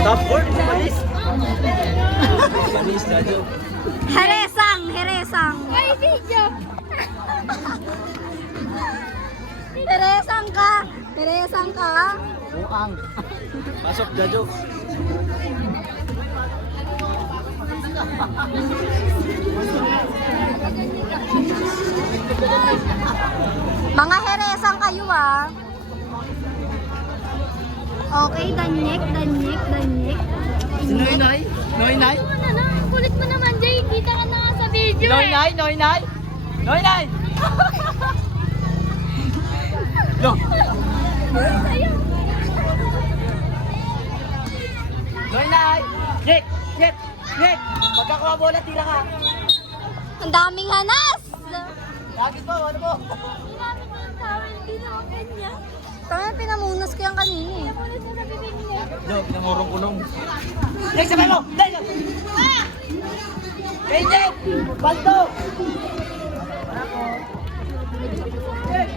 Top 4, palis. Palis, Radyo. Heresang, heresang. Ay, video. Heresang ka. Heresang ka. Buang. Pasok, Radyo. Mga heresang kayo ah. Okay, danyek, danyek, danyek. Noy, Noy? Noy, Noy? Ano na lang? Kulit mo naman, Jay. Kita ka na nga sa video Noy, eh. Noy? Noy, Noy? Noy, Noy? No. Noy, Noy? Jek! Jek! Jek! Pagkakuha bola, tira ka. Ang daming hanas. Lagi po, ano po? Ginamit mo yung towel, hindi naman ganyan. Tama, pinamunas ko yung kanina eh. Kulit mo sa bibig niya. Yo, pinamurong-kulong. Jek, sabay mo! Jek! Ah! Hey, Jek! Baldo! Jek!